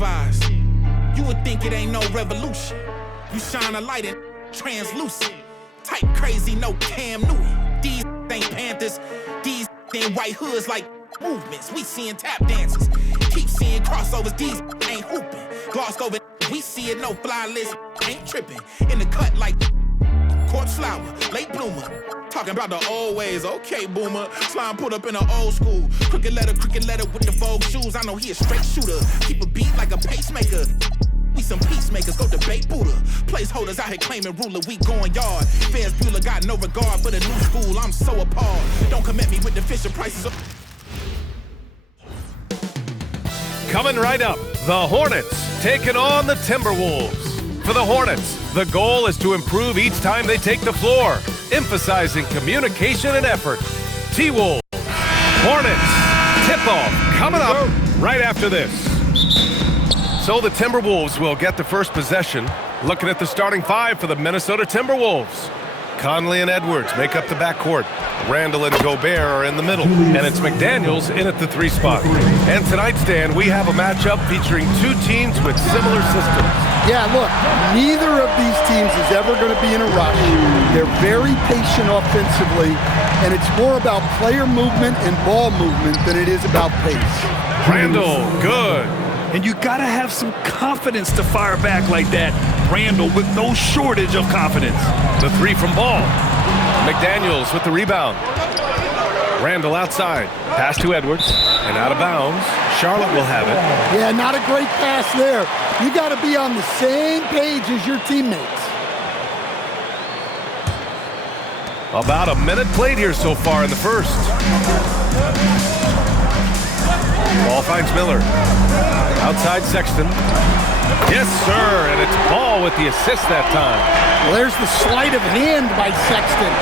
televised. You would think it ain't no revolution. You shine a light in translucent. Type crazy, no Cam Newton. These ain't Panthers. These ain't white hoods like movements. We seeing tap dances. Keep seeing crossovers. These ain't hooping. Glossed over. We see it, no fly list. Ain't tripping. In the cut like corpse flower, late bloomer. Talking about the old ways, okay, boomer. Slime put up in an old school. Crooked letter with the Vogue shoes. I know he a straight shooter. Keep a beat like a pacemaker. We some peacemakers, go debate Buddha. Placeholders out here claiming ruler, we going yard. Fairs Bueller got no regard for the new school. I'm so appalled. Don't come at me with the Fisher prices. Coming right up, the Hornets taking on the Timberwolves. For the Hornets, the goal is to improve each time they take the floor, emphasizing communication and effort. T-Wolves, Hornets, tip-off coming up right after this. So the Timberwolves will get the first possession. Looking at the starting five for the Minnesota Timberwolves. Conley and Edwards make up the backcourt. Randall and Gobert are in the middle. And it's McDaniels in at the 3 spot. And tonight, Stan, we have a matchup featuring two teams with similar systems. Yeah, look, neither of these teams is ever going to be in a rush. They're very patient offensively, and it's more about player movement and ball movement than it is about pace. Randall, good. And you got to have some confidence to fire back like that. Randall with no shortage of confidence. The 3 from Ball. McDaniels with the rebound. Randall outside. Pass to Edwards. And out of bounds. Charlotte will have it. Yeah, not a great pass there. You got to be on the same page as your teammates. About a minute played here so far in the first. Ball finds Miller. Outside Sexton. Yes, sir, and it's Ball with the assist that time. Well, there's the sleight of hand by Sexton,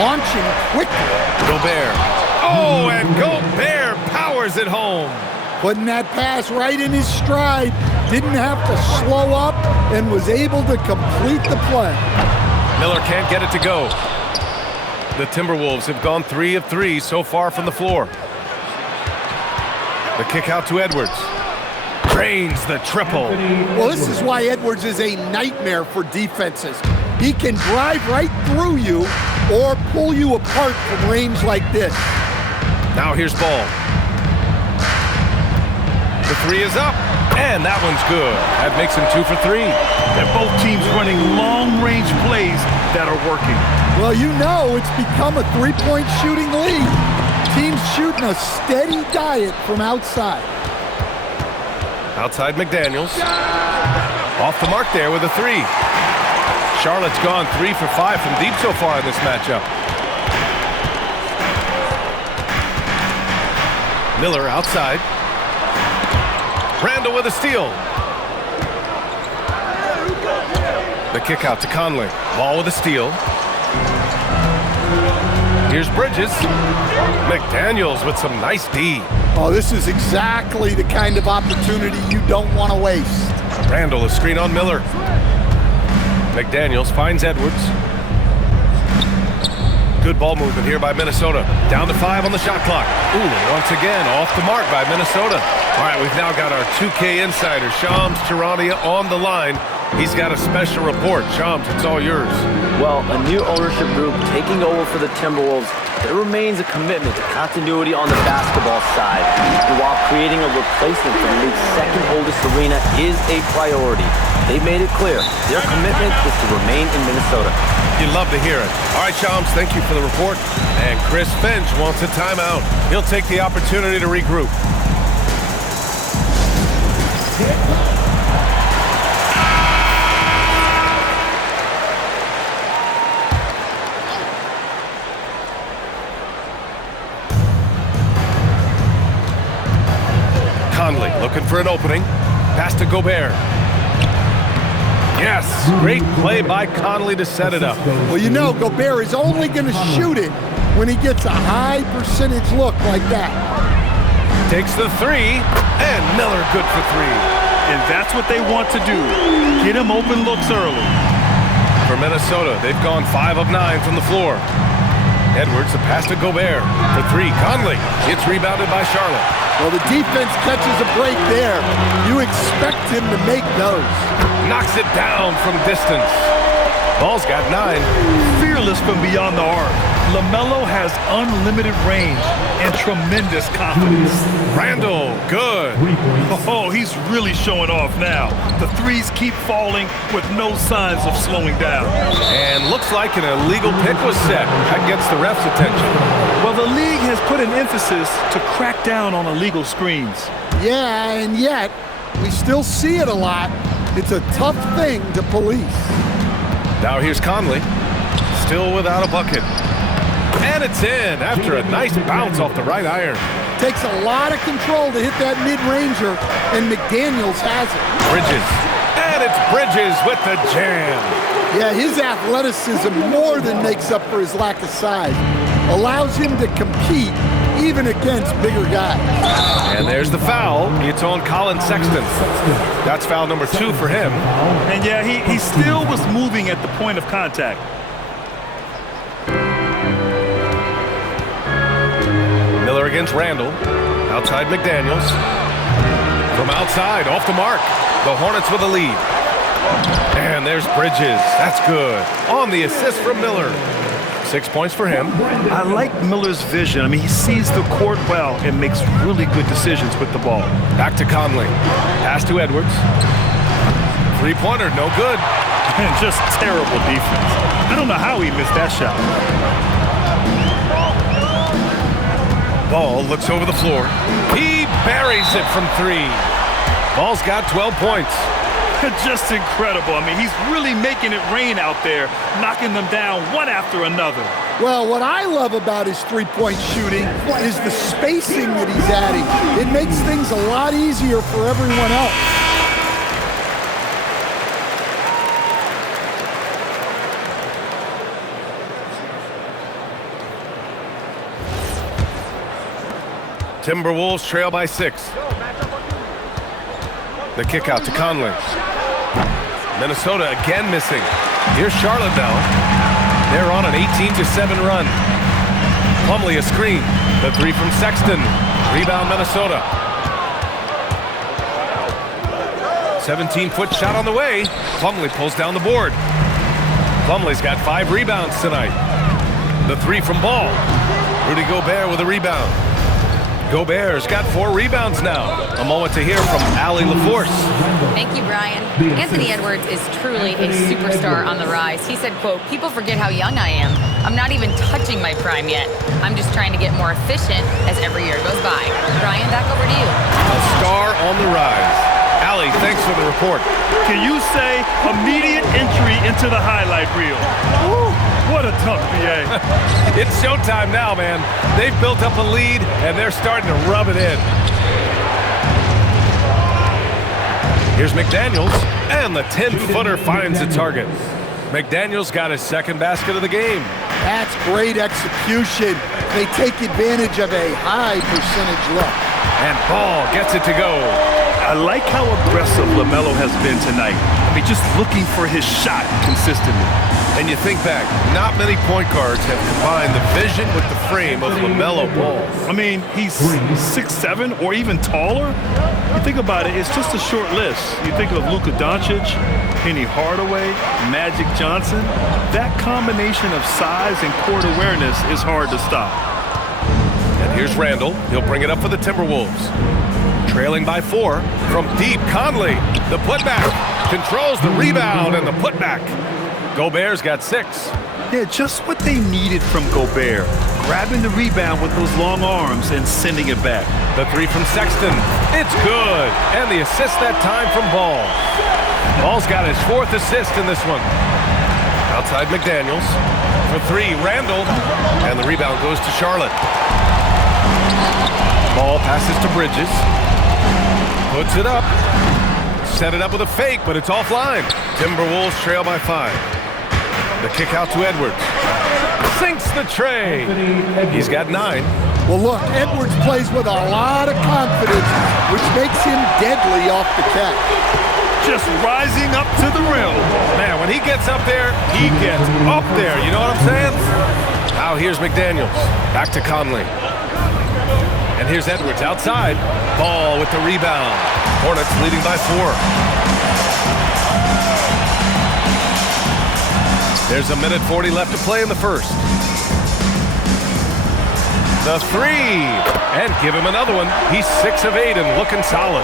launching quickly. Gobert. Oh, and Gobert powers it home. Putting that pass right in his stride. Didn't have to slow up and was able to complete the play. Miller can't get it to go. The Timberwolves have gone 3 of 3 so far from the floor. The kick out to Edwards. Drains the triple. Well, this is why Edwards is a nightmare for defenses. He can drive right through you or pull you apart from range like this. Now here's Ball. The 3 is up, and that one's good. That makes him 2 for 3. And both teams running long-range plays that are working. Well, you know it's become a three-point shooting league. Teams shooting a steady diet from outside. Outside McDaniels. Off the mark there with a 3. Charlotte's gone 3 for 5 from deep so far in this matchup. Miller outside. Randall with a steal. The kick out to Conley. Ball with a steal. Here's Bridges. McDaniels with some nice D. Oh, this is exactly the kind of opportunity you don't want to waste. Randall, a screen on Miller. McDaniels finds Edwards. Good ball movement here by Minnesota. Down to 5 on the shot clock. Ooh, and once again, off the mark by Minnesota. All right, we've now got our 2K insider, Shams Charania, on the line. He's got a special report. Shams, it's all yours. Well, a new ownership group taking over for the Timberwolves. There remains a commitment to continuity on the basketball side. And while creating a replacement for the league's second oldest arena is a priority, they've made it clear their commitment is to remain in Minnesota. You love to hear it. All right, Shams, thank you for the report. And Chris Finch wants a timeout. He'll take the opportunity to regroup. Conley looking for an opening. Pass to Gobert. Yes, great play by Conley to set it up. Well, you know, Gobert is only going to shoot it when he gets a high percentage look like that. Takes the 3, and Miller good for 3. And that's what they want to do. Get him open looks early. For Minnesota, they've gone 5 of 9 from the floor. Edwards, the pass to Gobert. For 3, Conley. It's rebounded by Charlotte. Well, the defense catches a break there. You expect expect him to make those. Knocks it down from distance. Ball's got 9. Fearless from beyond the arc. LaMelo has unlimited range and tremendous confidence. Randall, good. Oh, he's really showing off now. The threes keep falling with no signs of slowing down. And looks like an illegal pick was set. That gets the ref's attention. Well, the league has put an emphasis to crack down on illegal screens. Yeah, and yet, we still see it a lot. It's a tough thing to police. Now here's Conley, still without a bucket. And it's in after a nice bounce off the right iron. Takes a lot of control to hit that mid-ranger, and McDaniels has it. Bridges, and it's Bridges with the jam. Yeah, his athleticism more than makes up for his lack of size. Allows him to compete even against bigger guys. And there's the foul. It's on Colin Sexton. That's foul number 2 for him. And yeah, he still was moving at the point of contact. Miller against Randall. Outside McDaniels. From outside, off the mark. The Hornets with a lead. And there's Bridges. That's good. On the assist from Miller. 6 points for him. I like Miller's vision. I mean, he sees the court well and makes really good decisions with the ball. Back to Conley. Pass to Edwards. Three-pointer, no good. And just terrible defense. I don't know how he missed that shot. Ball looks over the floor. He buries it from 3. Ball's got 12 points. Just incredible. I mean, he's really making it rain out there, knocking them down one after another. Well, what I love about his three-point shooting is the spacing that he's adding. It makes things a lot easier for everyone else. Timberwolves trail by 6. The kick out to Conley. Minnesota again missing. Here's Charlotte now. They're on an 18-7 run. Plumlee a screen. The 3 from Sexton. Rebound Minnesota. 17-foot shot on the way. Plumlee pulls down the board. Plumlee's got 5 rebounds tonight. The 3 from Ball. Rudy Gobert with a rebound. Gobert's got 4 rebounds now. A moment to hear from Allie LaForce. Thank you, Brian. Anthony Edwards is truly a superstar on the rise. He said, quote, "People forget how young I am. I'm not even touching my prime yet. I'm just trying to get more efficient as every year goes by." Brian, back over to you. A star on the rise. Allie, thanks for the report. Can you say immediate entry into the highlight reel? Woo, what a tough BA. It's showtime now, man. They've built up a lead, and they're starting to rub it in. Here's McDaniels, and the 10-footer finds the target. McDaniels got his second basket of the game. That's great execution. They take advantage of a high percentage look. And Ball gets it to go. I like how aggressive LaMelo has been tonight. I mean, just looking for his shot consistently. And you think back, not many point guards have combined the vision with the frame of LaMelo Ball. I mean, he's 6'7" or even taller. You think about it, it's just a short list. You think of Luka Doncic, Penny Hardaway, Magic Johnson. That combination of size and court awareness is hard to stop. And here's Randall. He'll bring it up for the Timberwolves. Trailing by 4 from deep. Conley, the putback, controls the rebound and the putback. Gobert's got 6. Yeah, just what they needed from Gobert. Grabbing the rebound with those long arms and sending it back. The 3 from Sexton. It's good. And the assist that time from Ball. Ball's got his 4th assist in this one. Outside McDaniels. For 3, Randall. And the rebound goes to Charlotte. Ball passes to Bridges. Puts it up. Set it up with a fake, but it's offline. Timberwolves trail by 5. The kick out to Edwards. Sinks the tray. He's got 9. Well, look, Edwards plays with a lot of confidence, which makes him deadly off the catch. Just rising up to the rim. Man, when he gets up there, he gets up there. You know what I'm saying? Now here's McDaniels. Back to Conley. And here's Edwards outside. Ball with the rebound. Hornets leading by 4. There's a minute 40 left to play in the first. The 3, and give him another one. He's 6 of 8 and looking solid.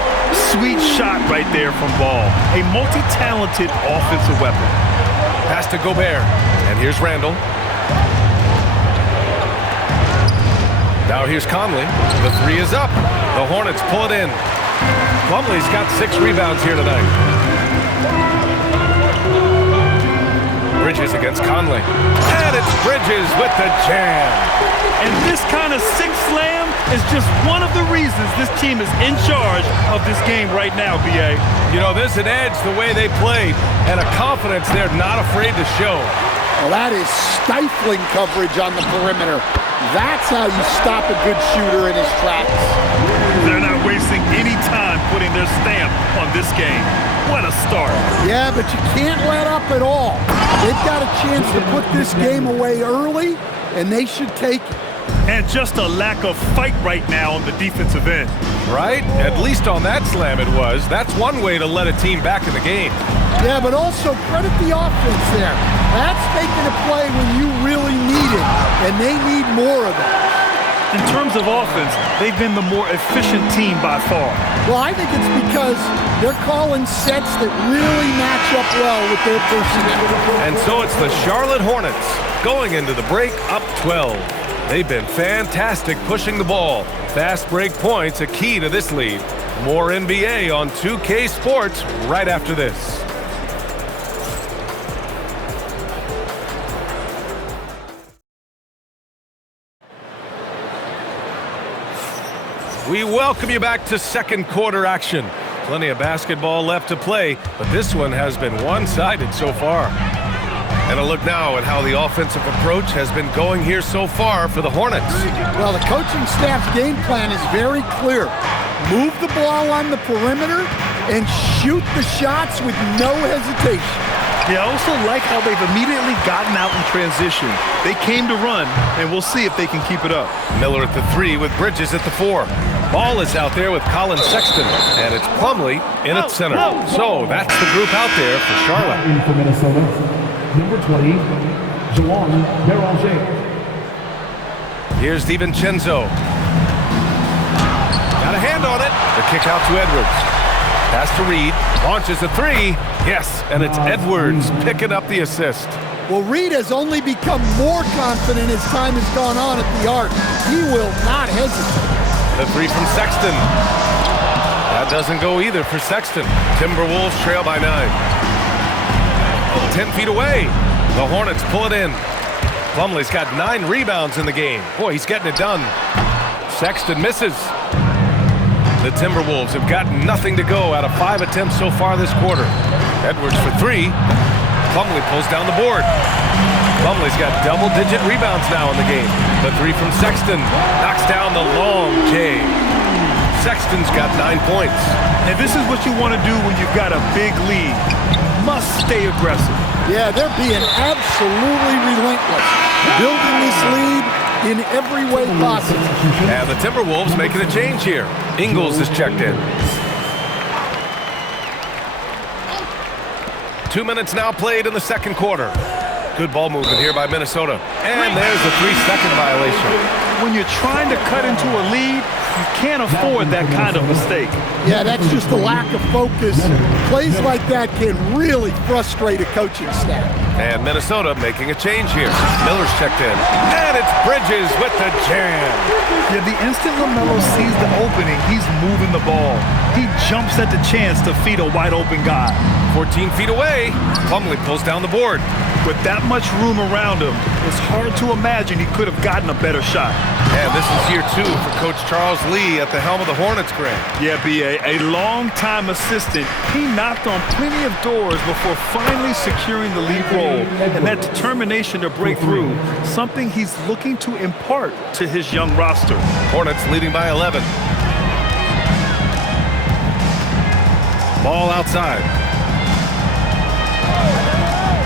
Sweet shot right there from Ball. A multi-talented offensive weapon. Pass to Gobert, and here's Randall. Now here's Conley. The 3 is up. The Hornets pull it in. Plumlee's got 6 rebounds here tonight. Bridges against Conley. And it's Bridges with the jam. And this kind of six slam is just one of the reasons this team is in charge of this game right now, B.A. You know, there's an edge the way they played and a confidence they're not afraid to show. Well, that is stifling coverage on the perimeter. That's how you stop a good shooter in his tracks. They're not wasting any time putting their stamp on this game. What a start. Yeah, but you can't let up at all. They've got a chance to put this game away early, and they should take it. And just a lack of fight right now on the defensive end. Right? At least on that slam it was. That's one way to let a team back in the game. Yeah, but also credit the offense there. That's making a play when you really need it, and they need more of that. In terms of offense, they've been the more efficient team by far. Well, I think it's because they're calling sets that really match up well with their personnel. And so it's the Charlotte Hornets going into the break up 12. They've been fantastic pushing the ball. Fast break points a key to this lead. More NBA on 2K Sports right after this. We welcome you back to second quarter action. Plenty of basketball left to play, but this one has been one-sided so far. And a look now at how the offensive approach has been going here so far for the Hornets. Well, the coaching staff's game plan is very clear. Move the ball on the perimeter and shoot the shots with no hesitation. Yeah, I also like how they've immediately gotten out in transition. They came to run, and we'll see if they can keep it up. Miller at the 3 with Bridges at the 4. Ball is out there with Colin Sexton, and it's Plumlee in at center. So that's the group out there for Charlotte. In for Minnesota, number 20, Jawan Beranger. Here's DiVincenzo. Got a hand on it. The kick out to Edwards. Pass to Reed, launches a 3. Yes, and it's Edwards picking up the assist. Well, Reed has only become more confident as time has gone on at the arc. He will not hesitate. The 3 from Sexton. That doesn't go either for Sexton. Timberwolves trail by 9. 10 feet away. The Hornets pull it in. Plumlee's got 9 rebounds in the game. Boy, he's getting it done. Sexton misses. The Timberwolves have got nothing to go out of 5 attempts so far this quarter. Edwards for 3. Plumlee pulls down the board. Plumlee's got double-digit rebounds now in the game. The 3 from Sexton knocks down the long J. Sexton's got 9 points. And this is what you want to do when you've got a big lead. You must stay aggressive. Yeah, they're being absolutely relentless. Building this lead in every way possible. And the Timberwolves making a change here. Ingles is checked in. 2 minutes now played in the second quarter. Good ball movement here by Minnesota. And there's the 3-second violation. When you're trying to cut into a lead, you can't afford that kind of mistake. Yeah, that's just a lack of focus. Plays like that can really frustrate a coaching staff. And Minnesota making a change here. Miller's checked in. And it's Bridges with the jam. Yeah, the instant LaMelo sees the opening, he's moving the ball. He jumps at the chance to feed a wide-open guy. 14 feet away, Plumlee pulls down the board. With that much room around him, it's hard to imagine he could have gotten a better shot. And this is year 2 for Coach Charles Lee at the helm of the Hornets, Grant. Yeah, B.A., a long-time assistant. He knocked on plenty of doors before finally securing the lead role. And that determination to break through, something he's looking to impart to his young roster. Hornets leading by 11. Ball outside.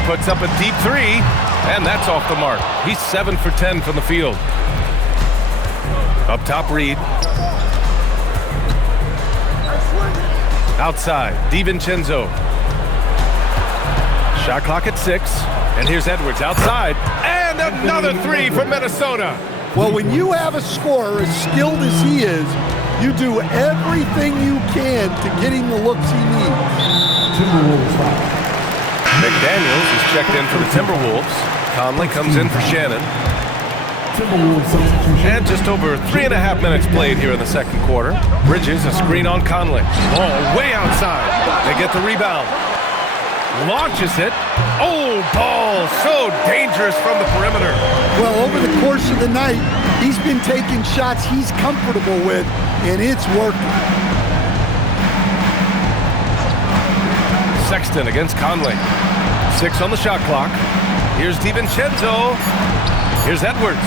Puts up a deep 3, and that's off the mark. He's 7 for 10 from the field. Up top, Reed. Outside, DiVincenzo. Shot clock at 6. And here's Edwards outside. And another three from Minnesota. Well, when you have a scorer as skilled as he is, you do everything you can to get him the looks he needs. McDaniels is checked in for the Timberwolves. Conley comes in for Shannon. And just over 3.5 minutes played here in the second quarter. Bridges a screen on Conley. Ball way outside. They get the rebound. Launches it. Oh, ball so dangerous from the perimeter. Well, over the course of the night, he's been taking shots he's comfortable with, and it's working. Sexton against Conley. 6 on the shot clock. Here's DiVincenzo. Here's Edwards.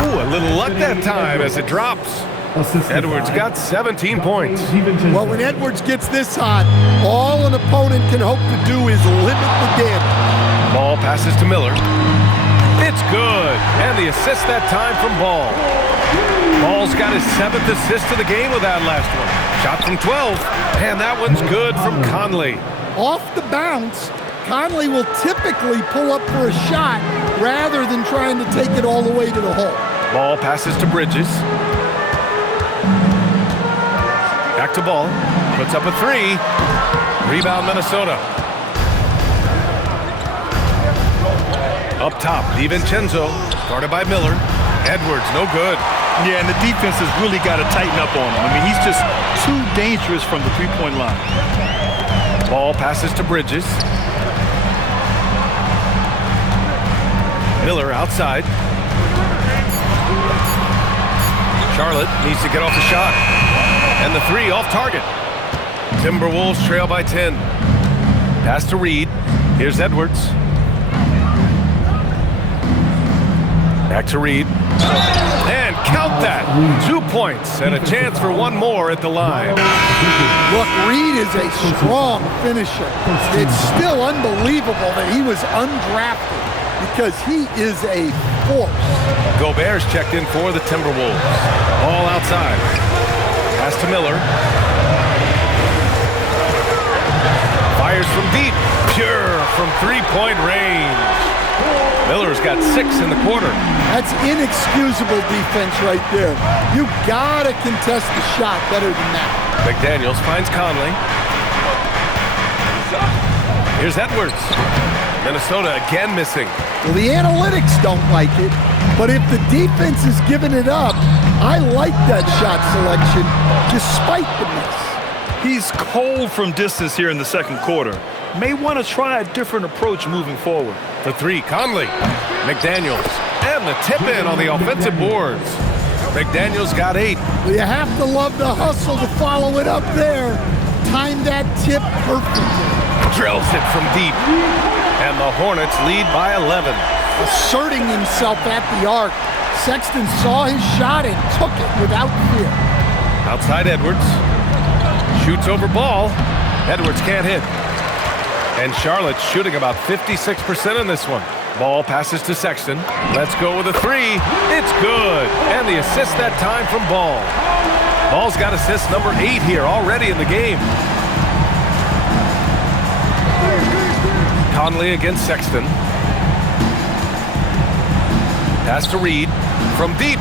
Ooh, a little luck that time as it drops. Edwards got 17 points. Well, when Edwards gets this hot, all an opponent can hope to do is limit the damage. Ball passes to Miller. It's good. And the assist that time from Ball. Ball's got his 7th assist of the game with that last one. Shot from 12. And that one's good from Conley. Off the bounce, Conley will typically pull up for a shot rather than trying to take it all the way to the hole. Ball passes to Bridges. Back to Ball. Puts up a 3. Rebound Minnesota. Up top, DiVincenzo. Guarded by Miller. Edwards, no good. Yeah, and the defense has really got to tighten up on him. I mean, he's just too dangerous from the three-point line. Ball passes to Bridges. Miller outside. Charlotte needs to get off the shot. And the 3 off target. Timberwolves trail by 10. Pass to Reed. Here's Edwards. Back to Reed. And count that. 2 points and a chance for one more at the line. Look, Reed is a strong finisher. It's still unbelievable that he was undrafted because he is a force. Gobert's checked in for the Timberwolves. Ball outside. Pass to Miller. Fires from deep. Pure from three-point range. Miller's got 6 in the quarter. That's inexcusable defense right there. You gotta contest the shot better than that. McDaniels finds Conley. Here's Edwards. Minnesota again missing. Well, the analytics don't like it, but if the defense is giving it up, I like that shot selection despite the miss. He's cold from distance here in the second quarter. May want to try a different approach moving forward. The 3, Conley. McDaniels. And the tip in on the offensive boards. McDaniels got 8. Well, you have to love the hustle to follow it up there. Time that tip perfectly. Drills it from deep. And the Hornets lead by 11. Asserting himself at the arc, Sexton saw his shot and took it without fear. Outside Edwards. Shoots over Ball. Edwards can't hit. And Charlotte's shooting about 56% in this one. Ball passes to Sexton. Let's go with a 3. It's good. And the assist that time from Ball. Ball's got assist number 8 here already in the game. Conley against Sexton. Pass to Reed from deep.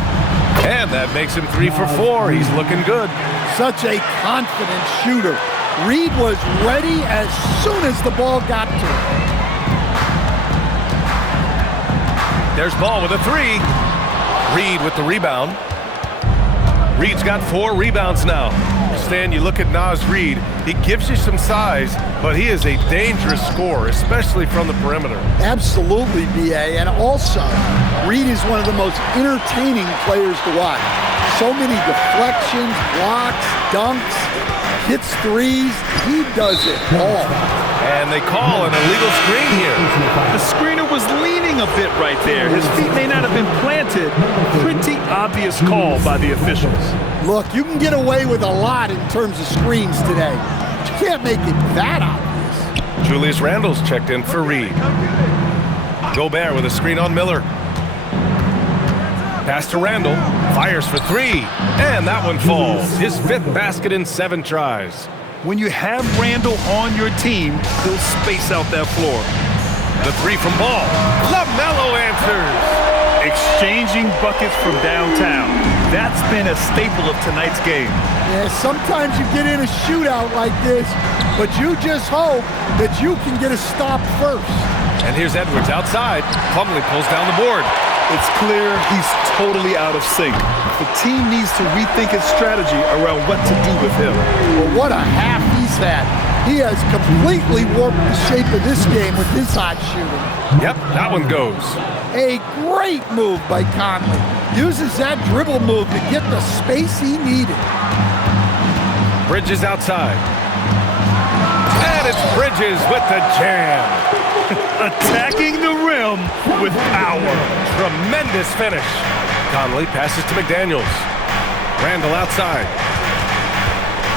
And that makes him 3 for 4. He's looking good. Such a confident shooter. Reed was ready as soon as the ball got to him. There's Ball with a 3. Reed with the rebound. Reed's got 4 rebounds now. Stan, you look at Naz Reid, he gives you some size, but he is a dangerous scorer, especially from the perimeter. Absolutely, B.A. And also, Reed is one of the most entertaining players to watch. So many deflections, blocks, dunks, hits threes. He does it all. And they call an illegal screen here. The screener was leaning a bit right there. His feet may not have been planted. Pretty obvious call by the officials. Look, you can get away with a lot in terms of screens today. But you can't make it that obvious. Julius Randle's checked in for Reed. Gobert with a screen on Miller. Pass to Randle. Fires for 3. And that one falls. His 5th basket in 7 tries. When you have Randall on your team, he'll space out that floor. The three from Ball. LaMelo answers. Exchanging buckets from downtown. That's been a staple of tonight's game. Yeah, sometimes you get in a shootout like this, but you just hope that you can get a stop first. And here's Edwards outside. Plumlee pulls down the board. It's clear he's totally out of sync. The team needs to rethink its strategy around what to do with him. Well, what a half he's had. He has completely warped the shape of this game with his hot shooting. Yep, that one goes. A great move by Conley. Uses that dribble move to get the space he needed. Bridges outside. And it's Bridges with the jam. Attacking the rim with power. Tremendous finish. Conley passes to McDaniels. Randall outside.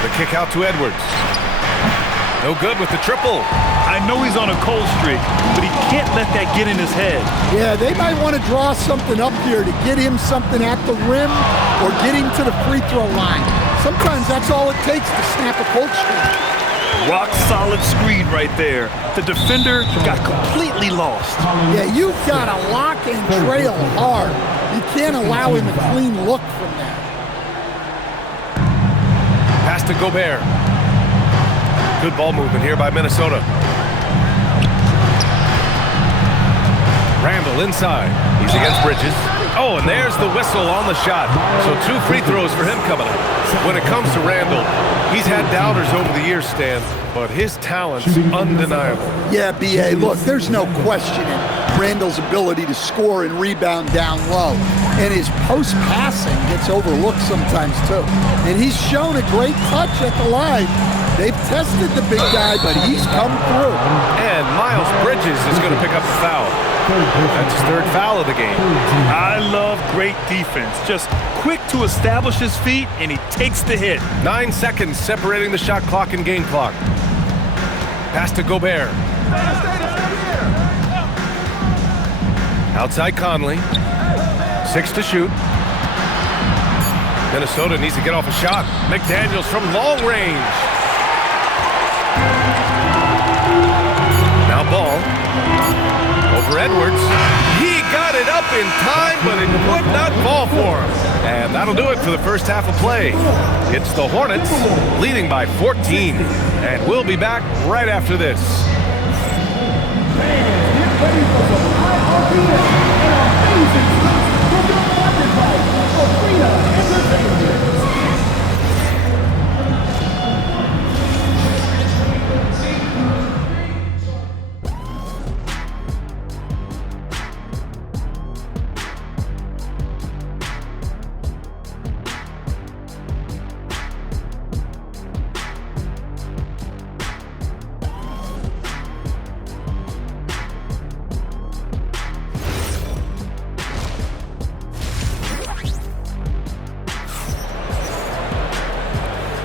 The kick out to Edwards. No good with the triple. I know he's on a cold streak, but he can't let that get in his head. Yeah, they might want to draw something up here to get him something at the rim or get him to the free throw line. Sometimes that's all it takes to snap a cold streak. Rock solid screen right there. The defender got completely lost. Yeah, you've got to lock and trail hard. You can't allow him a clean look from that. Pass to Gobert. Good ball movement here by Minnesota. Randall inside. He's against Bridges. Oh, and there's the whistle on the shot. So 2 free throws for him coming up. When it comes to Randall, he's had doubters over the years, Stan, but his talent's undeniable. Yeah, B.A., look, there's no questioning Randall's ability to score and rebound down low. And his post-passing gets overlooked sometimes, too. And he's shown a great touch at the line. They've tested the big guy, but he's come through. And Miles Bridges is going to pick up the foul. That's his 3rd foul of the game. I love great defense. Just quick to establish his feet, and he takes the hit. 9 seconds separating the shot clock and game clock. Pass to Gobert. Outside Conley. 6 to shoot. Minnesota needs to get off a shot. McDaniels from long range. Now Ball. Over Edwards. He got it up in time, but it would not fall for him. And that'll do it for the first half of play. It's the Hornets leading by 14. And we'll be back right after this.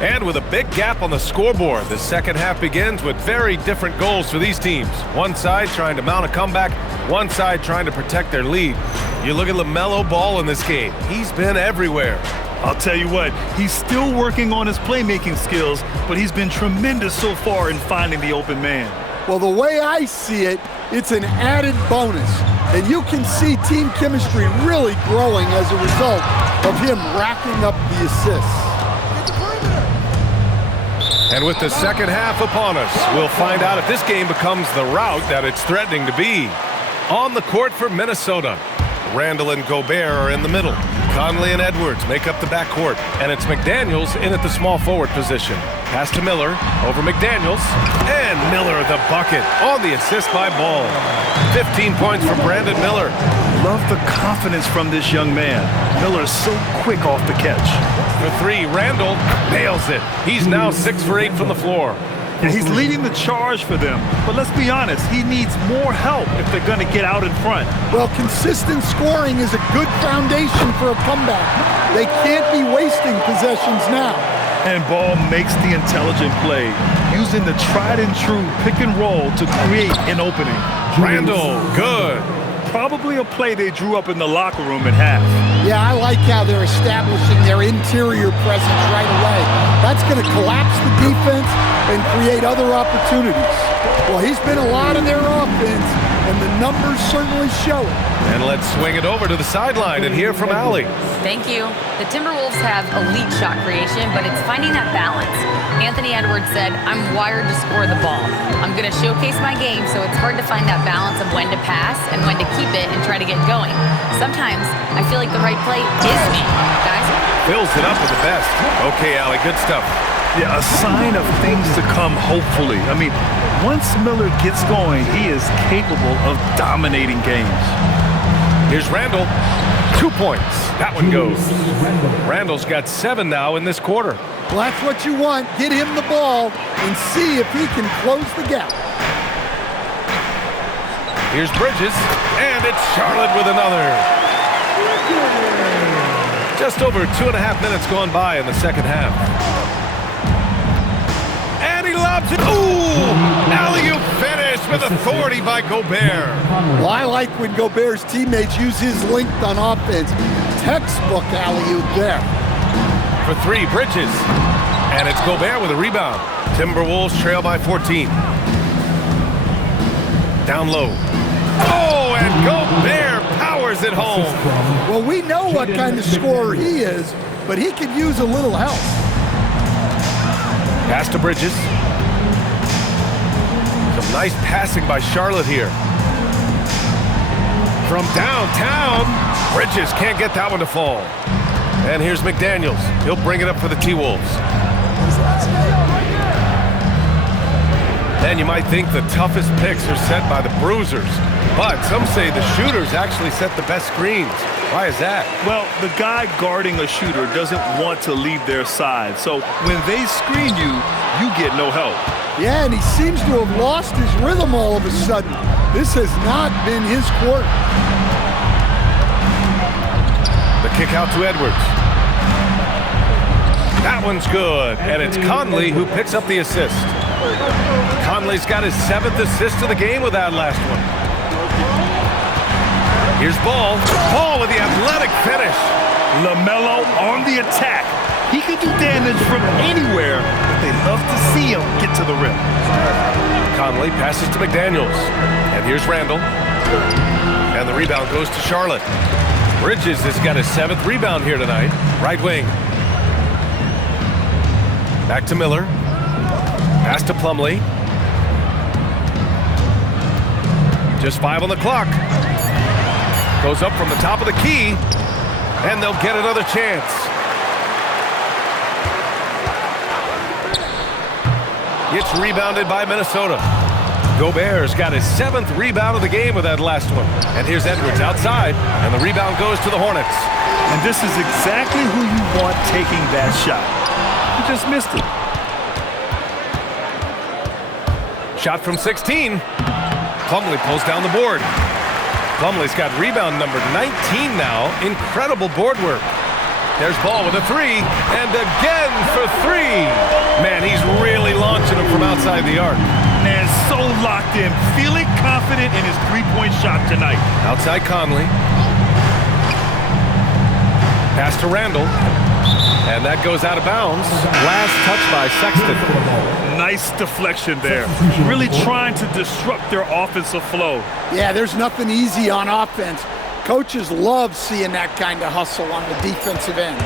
And with a big gap on the scoreboard, the second half begins with very different goals for these teams. One side trying to mount a comeback, one side trying to protect their lead. You look at LaMelo Ball in this game. He's been everywhere. I'll tell you what, he's still working on his playmaking skills, but he's been tremendous so far in finding the open man. Well, the way I see it, it's an added bonus. And you can see team chemistry really growing as a result of him racking up the assists. And with the second half upon us, we'll find out if this game becomes the rout that it's threatening to be. On the court for Minnesota, Randall and Gobert are in the middle. Conley and Edwards make up the backcourt, and it's McDaniels in at the small forward position. Pass to Miller, over McDaniels, and Miller the bucket on the assist by Ball. 15 points for Brandon Miller. Love the confidence from this young man. Miller is so quick off the catch. For 3, Randall nails it. He's now 6 for 8 from the floor. Yeah, he's leading the charge for them, but let's be honest, he needs more help if they're going to get out in front. Well, consistent scoring is a good foundation for a comeback. They can't be wasting possessions now. And Ball makes the intelligent play, using the tried and true pick and roll to create an opening. Randall, good. Probably a play they drew up in the locker room at half. Yeah, I like how they're establishing their interior presence right away. That's going to collapse the defense and create other opportunities. Well, he's been a lot of their offense, and the numbers certainly show it. And let's swing it over to the sideline and hear from Allie. Thank you. The Timberwolves have elite shot creation, but it's finding that balance. Anthony Edwards said, "I'm wired to score the ball. I'm going to showcase my game, so it's hard to find that balance of when to pass and when to keep it and try to get going. Sometimes I feel like the right play is me." Guys? Fills it up with the best. Okay, Allie, good stuff. Yeah, a sign of things to come, hopefully. I mean, once Miller gets going, he is capable of dominating games. Here's Randall. 2 points. That one goes. Randall's got 7 now in this quarter. Well, that's what you want. Get him the ball and see if he can close the gap. Here's Bridges, and it's Charlotte with another. Just over 2.5 minutes gone by in the second half. And he lobs it. Ooh! Alley-oop finish with authority by Gobert. Well, I like when Gobert's teammates use his length on offense. Textbook alley-oop there. For 3, Bridges. And it's Gobert with a rebound. Timberwolves trail by 14. Down low. Oh, and Gobert powers it home. Well, we know what kind of scorer he is, but he could use a little help. Pass to Bridges. Some nice passing by Charlotte here. From downtown, Bridges can't get that one to fall. And here's McDaniels. He'll bring it up for the T-Wolves. And you might think the toughest picks are set by the bruisers, but some say the shooters actually set the best screens. Why is that? Well, the guy guarding a shooter doesn't want to leave their side. So when they screen you, you get no help. Yeah, and he seems to have lost his rhythm all of a sudden. This has not been his quarter. The kick out to Edwards. That one's good, and it's Conley who picks up the assist. Conley's got his 7th assist of the game with that last one. Here's Ball. Ball with the athletic finish. LaMelo on the attack. He could do damage from anywhere, but they love to see him get to the rim. Conley passes to McDaniels. And here's Randall. And the rebound goes to Charlotte. Bridges has got his 7th rebound here tonight. Right wing. Back to Miller. Pass to Plumlee. Just 5 on the clock. Goes up from the top of the key. And they'll get another chance. It's rebounded by Minnesota. Gobert's got his 7th rebound of the game with that last one. And here's Edwards outside, and the rebound goes to the Hornets. And this is exactly who you want taking that shot. He just missed it. Shot from 16. Plumlee pulls down the board. Plumlee's got rebound number 19 now. Incredible board work. There's Ball with a 3, and again for 3. Man, he's really launching them from outside the arc. Man, so locked in, feeling confident in his three-point shot tonight. Outside Conley. Pass to Randall. And that goes out of bounds. Last touch by Sexton. Nice deflection there. Really trying to disrupt their offensive flow. Yeah, there's nothing easy on offense. Coaches love seeing that kind of hustle on the defensive end.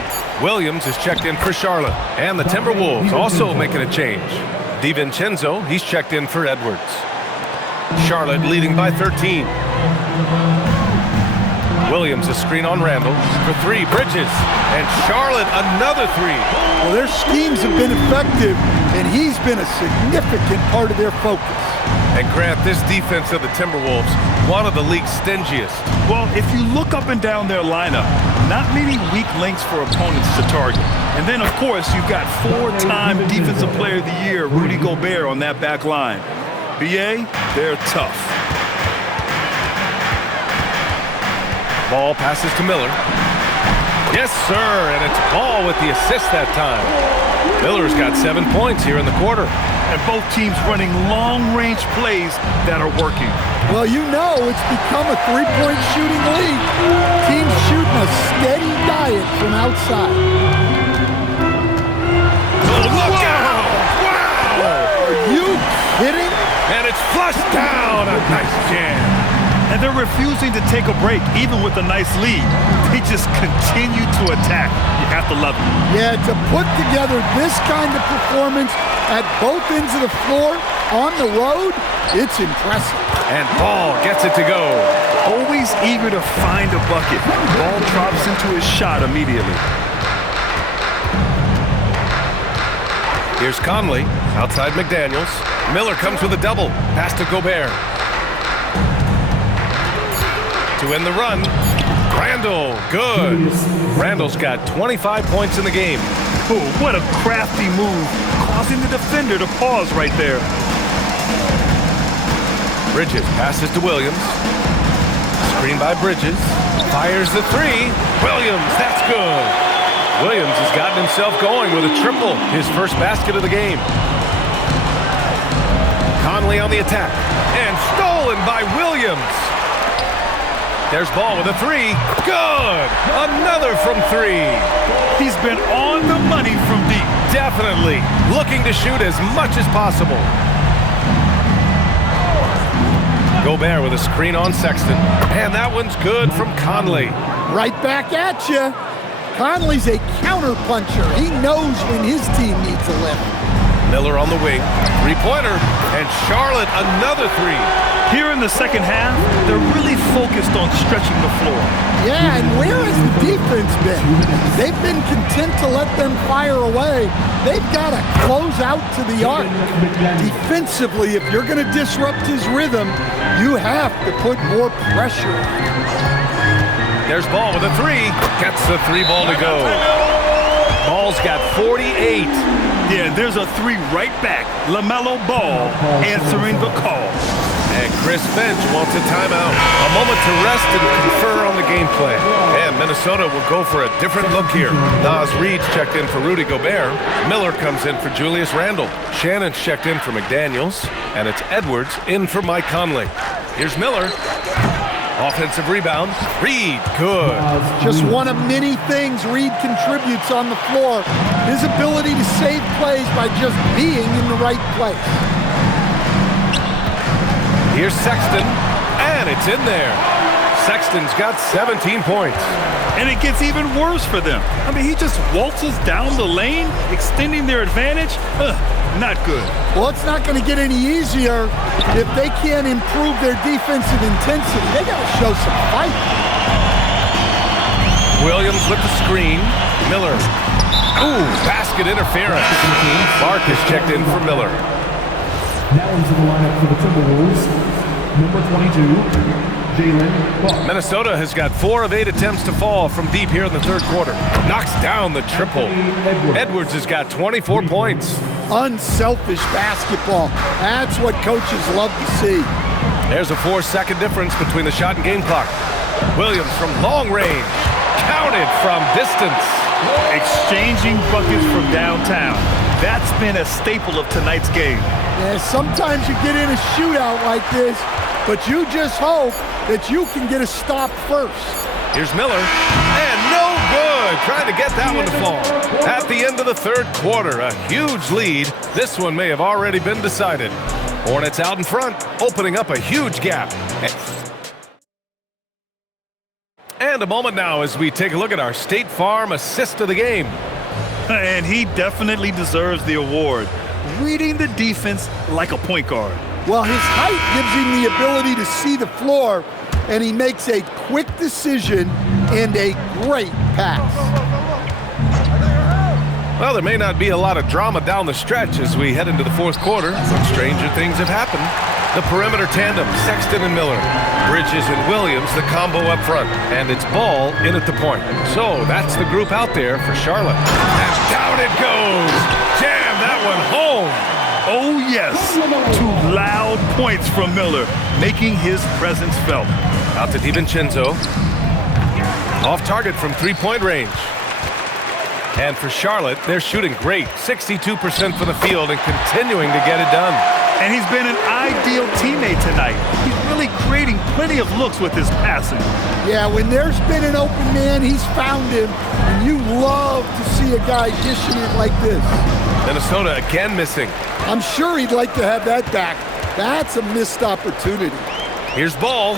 Williams is checked in for Charlotte. And the Timberwolves also making a change. DiVincenzo, he's checked in for Edwards. Charlotte leading by 13. Williams a screen on Randall for 3. Bridges. And Charlotte another 3. Well, their schemes have been effective, and he's been a significant part of their focus. And Grant, this defense of the Timberwolves, one of the league's stingiest. Well, if you look up and down their lineup, not many weak links for opponents to target. And then, of course, you've got 4-time Defensive Player of the Year, Rudy Gobert, on that back line. BA, they're tough. Ball passes to Miller. Yes, sir, and it's Ball with the assist that time. Miller's got 7 points here in the quarter. And both teams running long-range plays that are working. Well, you know it's become a three-point shooting league. Teams shooting a steady diet from outside. Oh, look out! Wow! hitting. And it's flushed down. A nice jam. And they're refusing to take a break, even with a nice lead. They just continue to attack. You have to love it. Yeah, to put together this kind of performance at both ends of the floor on the road, it's impressive. And Ball gets it to go. Always eager to find a bucket. Ball drops into his shot immediately. Here's Conley, outside McDaniels. Miller comes with a double. Pass to Gobert. To end the run, Randall, good. Randall's got 25 points in the game. Oh, what a crafty move, causing the defender to pause right there. Bridges passes to Williams. Screen by Bridges. Fires the three. Williams, that's good. Williams has gotten himself going with a triple, his first basket of the game. Conley on the attack. And stolen by Williams. There's Ball with a three. Good! Another from three. He's been on the money from deep. Definitely. Looking to shoot as much as possible. Gobert with a screen on Sexton. And that one's good from Conley. Right back at you. Conley's a counter-puncher. He knows when his team needs a lift. Miller on the wing. Three-pointer. And Charlotte another three. Here in the second half, they're really focused on stretching the floor. Yeah, and where has the defense been? They've been content to let them fire away. They've got to close out to the arc. Defensively, if you're going to disrupt his rhythm, you have to put more pressure on him. There's Ball with a three. Gets the three ball to go. Ball's got 48. Yeah, there's a three right back. LaMelo Ball answering the call. And Chris Finch wants a timeout. A moment to rest and confer on the game plan. And Minnesota will go for a different look here. Naz Reid's checked in for Rudy Gobert. Miller comes in for Julius Randle. Shannon's checked in for McDaniels. And it's Edwards in for Mike Conley. Here's Miller. Offensive rebound. Reid, good. Just one of many things Reid contributes on the floor. His ability to save plays by just being in the right place. Here's Sexton, and it's in there. Sexton's got 17 points. And it gets even worse for them. I mean, he just waltzes down the lane, extending their advantage. Not good. Well, it's not going to get any easier if they can't improve their defensive intensity. They got to show some fight. Williams with the screen. Miller. Ooh, basket interference. Clark is checked in for Miller. Now into the lineup for the Timberwolves, number 22, Jalen Buck. Minnesota has got 4 of 8 attempts to fall from deep here in the third quarter. Knocks down the triple. Edwards has got 24 points. Unselfish basketball. That's what coaches love to see. There's a 4-second difference between the shot and game clock. Williams from long range. Counted from distance. Exchanging buckets from downtown. That's been a staple of tonight's game. Yeah, sometimes you get in a shootout like this, but you just hope that you can get a stop first. Here's Miller, and no good. Trying to get that one to fall. At the end of the third quarter, a huge lead. This one may have already been decided. Hornets out in front, opening up a huge gap. And a moment now as we take a look at our State Farm assist of the game. And he definitely deserves the award. Reading the defense like a point guard. Well, his height gives him the ability to see the floor, and he makes a quick decision and a great pass. Well, there may not be a lot of drama down the stretch as we head into the fourth quarter. Some stranger things have happened. The perimeter tandem, Sexton and Miller. Bridges and Williams, the combo up front. And it's Ball in at the point. So that's the group out there for Charlotte. And down it goes. Jam that one home. Oh, yes. 2 loud points from Miller, making his presence felt. Out to DiVincenzo. Off target from three-point range. And for Charlotte, they're shooting great. 62% from the field and continuing to get it done. And he's been an ideal teammate tonight. He's really creating plenty of looks with his passing. Yeah, when there's been an open man, he's found him. And you love to see a guy dishing it like this. Minnesota again missing. I'm sure he'd like to have that back. That's a missed opportunity. Here's Ball.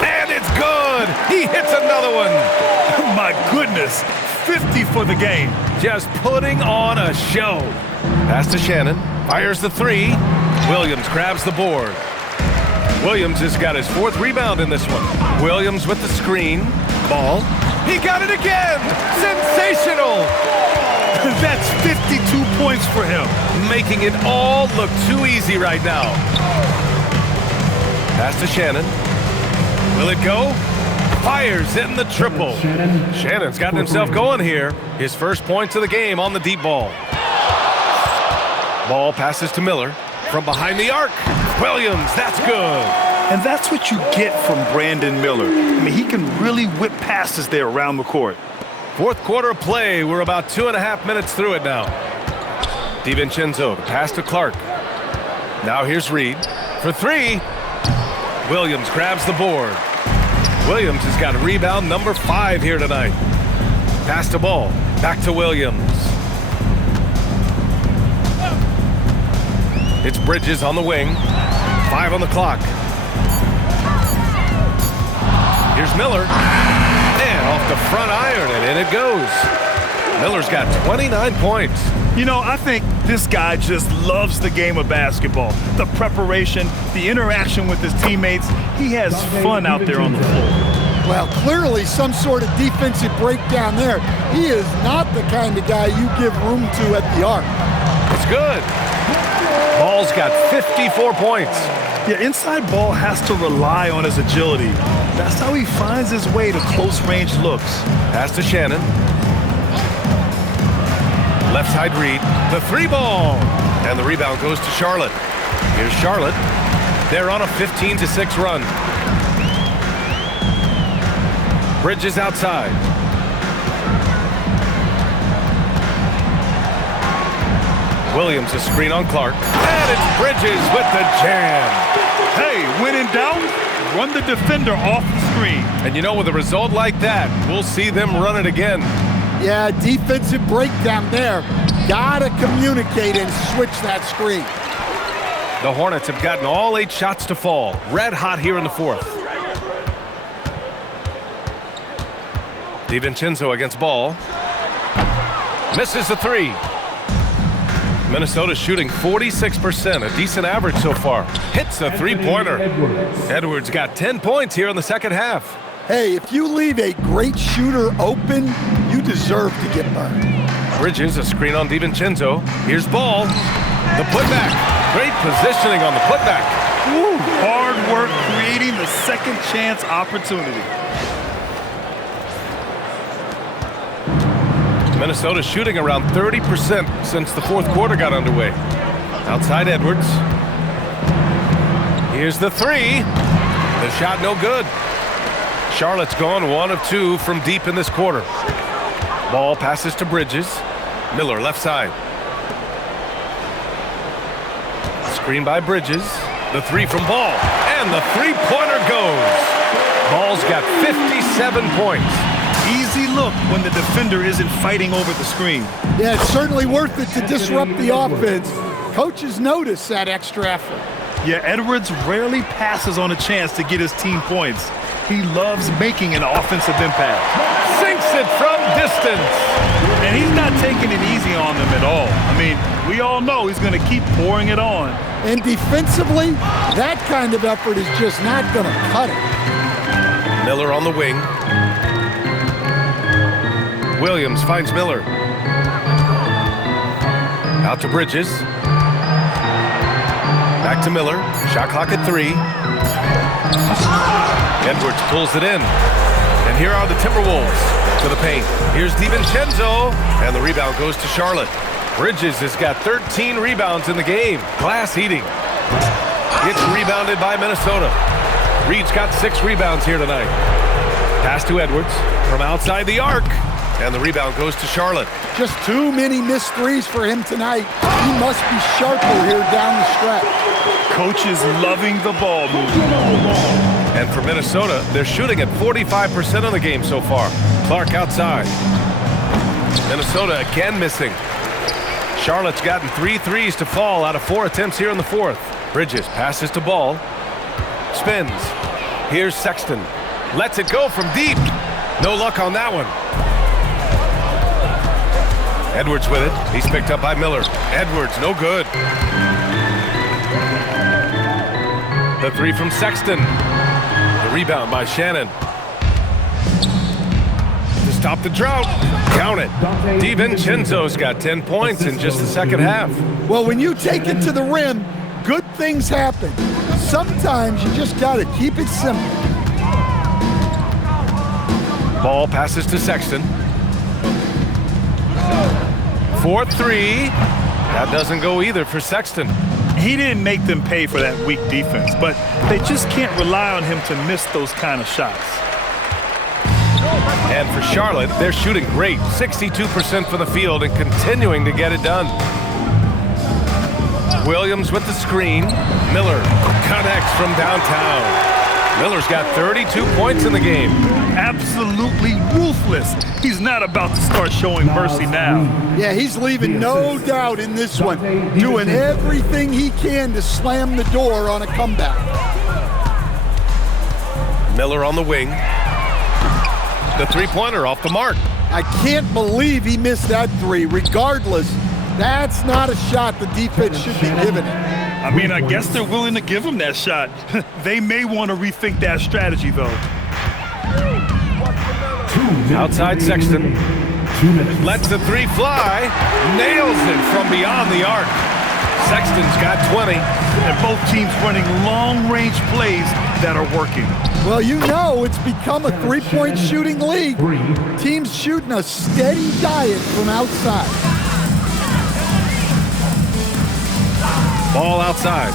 And it's good. He hits another one. My goodness, 50 for the game. Just putting on a show. Pass to Shannon. Fires the three. Williams grabs the board. Williams has got his 4th rebound in this one. Williams with the screen. Ball. He got it again. Sensational. That's 52 points for him. Making it all look too easy right now. Pass to Shannon. Will it go? Fires in the triple. Shannon's gotten himself going here. His first points of the game on the deep ball. Ball passes to Miller from behind the arc. Williams, that's good. And that's what you get from Brandon Miller. I mean, he can really whip passes there around the court. 4th quarter of play. We're about 2.5 minutes through it now. DiVincenzo, pass to Clark. Now here's Reed for 3. Williams grabs the board. Williams has got rebound number 5 here tonight. Pass to Ball. Back to Williams. It's Bridges on the wing. 5 on the clock. Here's Miller. And off the front iron, and in it goes. Miller's got 29 points. You know, I think this guy just loves the game of basketball. The preparation, the interaction with his teammates. He has fun out there on the floor. Well, clearly some sort of defensive breakdown there. He is not the kind of guy you give room to at the arc. It's good. Ball's got 54 points. Yeah, inside Ball has to rely on his agility. That's how he finds his way to close-range looks. Pass to Shannon. Left side Reed. The 3 ball. And the rebound goes to Charlotte. Here's Charlotte. They're on a 15-6 run. Bridges outside. Williams a screen on Clark. And it's Bridges with the jam. Hey, when in doubt, run the defender off the screen. And you know, with a result like that, we'll see them run it again. Yeah, defensive breakdown there. Gotta communicate and switch that screen. The Hornets have gotten all 8 shots to fall. Red hot here in the 4th. DiVincenzo against Ball. Misses the 3. Minnesota shooting 46%, a decent average so far. Hits a 3-pointer. Edwards got 10 points here in the second half. Hey, if you leave a great shooter open, you deserve to get burned. Bridges, a screen on DiVincenzo. Here's Ball. The putback. Great positioning on the putback. Woo, hard work creating the second chance opportunity. Minnesota shooting around 30% since the 4th quarter got underway. Outside Edwards. Here's the 3. The shot no good. Charlotte's gone 1 of 2 from deep in this quarter. Ball passes to Bridges. Miller left side. Screen by Bridges. The 3 from Ball. And the 3-pointer goes. Ball's got 57 points. Easy look when the defender isn't fighting over the screen. Yeah, it's certainly worth it to disrupt the offense. Coaches notice that extra effort. Yeah, Edwards rarely passes on a chance to get his team points. He loves making an offensive impact. Sinks it from distance. And he's not taking it easy on them at all. I mean, we all know he's going to keep pouring it on. And defensively, that kind of effort is just not going to cut it. Miller on the wing. Williams finds Miller. Out to Bridges. Back to Miller. Shot clock at 3. Edwards pulls it in. And here are the Timberwolves to the paint. Here's DiVincenzo. And the rebound goes to Charlotte. Bridges has got 13 rebounds in the game. Glass eating. It's rebounded by Minnesota. Reed's got 6 rebounds here tonight. Pass to Edwards from outside the arc. And the rebound goes to Charlotte. Just too many missed threes for him tonight. He must be sharper here down the stretch. Coach is loving the ball movement. And for Minnesota, they're shooting at 45% of the game so far. Clark outside. Minnesota again missing. Charlotte's gotten 3 threes to fall out of 4 attempts here in the fourth. Bridges passes to Ball. Spins. Here's Sexton. Lets it go from deep. No luck on that one. Edwards with it. He's picked up by Miller. Edwards, no good. The three from Sexton. The rebound by Shannon. To stop the drought. Count it. DiVincenzo's got 10 points in just the second half. Well, when you take it to the rim, good things happen. Sometimes you just got to keep it simple. Ball passes to Sexton. 4-3. That doesn't go either for Sexton. He didn't make them pay for that weak defense, but they just can't rely on him to miss those kind of shots. And for Charlotte, they're shooting great. 62% from the field and continuing to get it done. Williams with the screen. Miller connects from downtown. Miller's got 32 points in the game. Absolutely ruthless. He's not about to start showing mercy now. Yeah, he's leaving no doubt in this one. Doing everything he can to slam the door on a comeback. Miller on the wing. The three-pointer off the mark. I can't believe he missed that three. Regardless, that's not a shot the defense should be giving him. I mean, I guess they're willing to give him that shot. They may want to rethink that strategy, though. Outside Sexton. Lets the three fly. Nails it from beyond the arc. Sexton's got 20. And both teams running long-range plays that are working. Well, you know it's become a three-point shooting league. Teams shooting a steady diet from outside. Ball outside.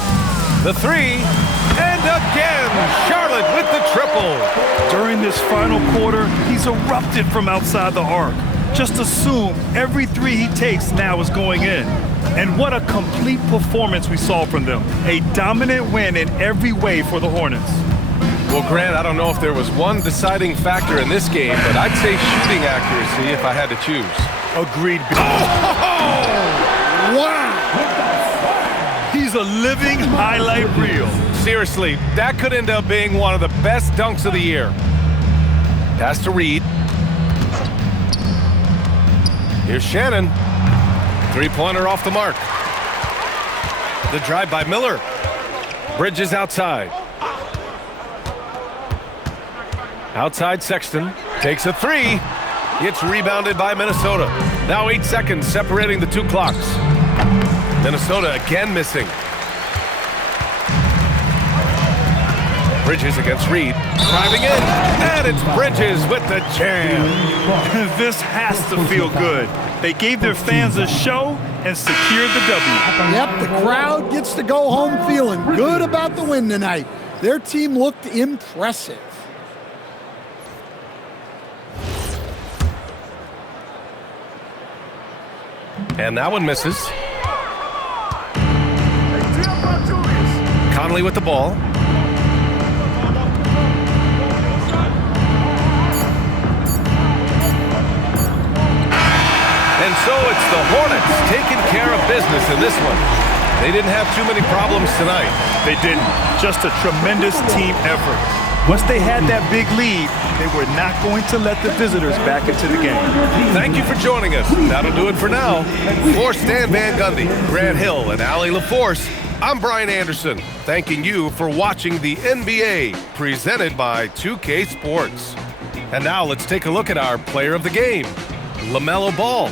The three. And again, Charlotte with the triple. During this final quarter, he's erupted from outside the arc. Just assume every three he takes now is going in. And what a complete performance we saw from them. A dominant win in every way for the Hornets. Well, Grant, I don't know if there was one deciding factor in this game, but I'd say shooting accuracy if I had to choose. Agreed. Wow! He's a living highlight reel. Seriously, that could end up being one of the best dunks of the year. Pass to Reed. Here's Shannon. Three-pointer off the mark. The drive by Miller. Bridges outside. Outside Sexton. Takes a three. It's rebounded by Minnesota. Now 8 seconds separating the two clocks. Minnesota again missing. Bridges against Reed. Driving in. And it's Bridges with the jam. This has to feel good. They gave their fans a show and secured the W. Yep, the crowd gets to go home feeling good about the win tonight. Their team looked impressive. And that one misses. Conley with the ball. And so it's the Hornets taking care of business in this one. They didn't have too many problems tonight. They didn't. Just a tremendous team effort. Once they had that big lead, they were not going to let the visitors back into the game. Thank you for joining us. That'll do it for now. For Stan Van Gundy, Grant Hill, and Allie LaForce, I'm Brian Anderson, thanking you for watching the NBA, presented by 2K Sports. And now let's take a look at our player of the game, LaMelo Ball.